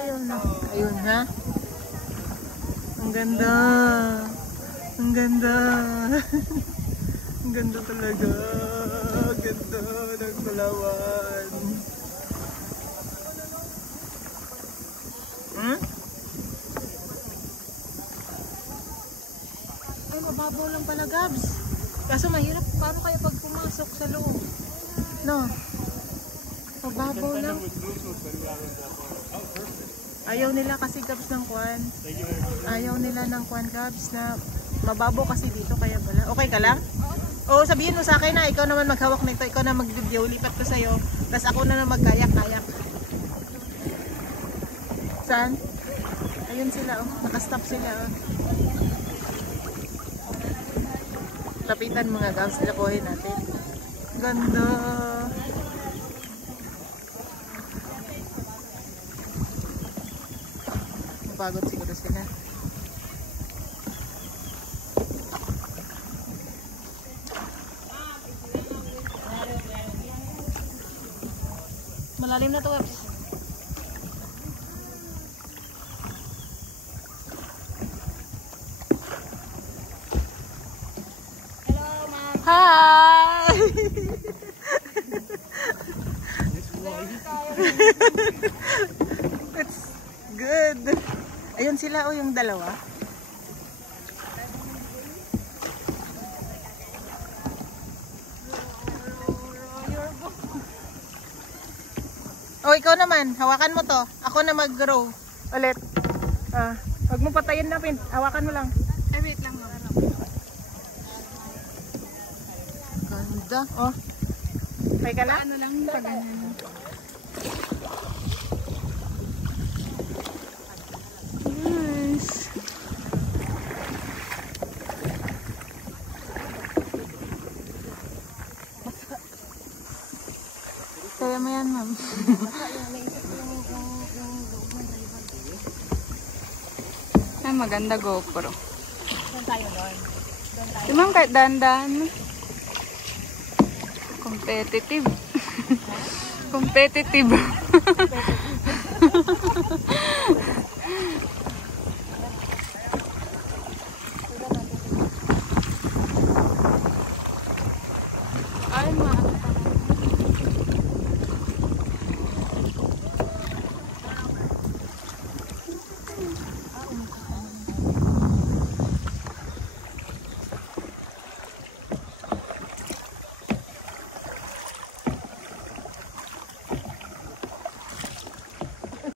Ayun na. Ayun ha. Ang ganda. Ang ganda. Ang ganda talaga. Ang ganda ng Palawan. Ay, mababaw lang pala, Gabs. Kaso mahirap. Paano kaya pag pumasok sa loob? No. Mababaw lang. Ayaw nila kasi, Gabs, ng kwan. Ayaw nila ng kwan, Gabs, na mababaw kasi dito, kaya pala. Okay ka lang? Oo, sabihin mo sa akin na ikaw naman maghawak nito, ikaw na mag-video, lipat ko sa'yo. Tapos ako na magkayak-kayak. Saan? Ayun sila, oh. Nakastop sila, oh. Lapitan mga Gabs, lakuhin natin. Ganda! Mapagod siguro sila. Malalim na to, Gabs. Hello, ma'am. Hi! It's good. Ayun sila, oh, yung dalawa. Oh, ikaw naman, hawakan mo to. Ako na mag-grow. Ulit. Wag mo patayin na, Pin. Hawakan mo lang. Ay, wait lang, ma'am. Ganda. Oh. Okay ka lang? Ano lang, pag ganyan. Nice. Kaya mo yan, ma'am. Ay, maganda GoPro. Doon tayo doon. Di ma'am, kahit dandan. Competitive. Competitive.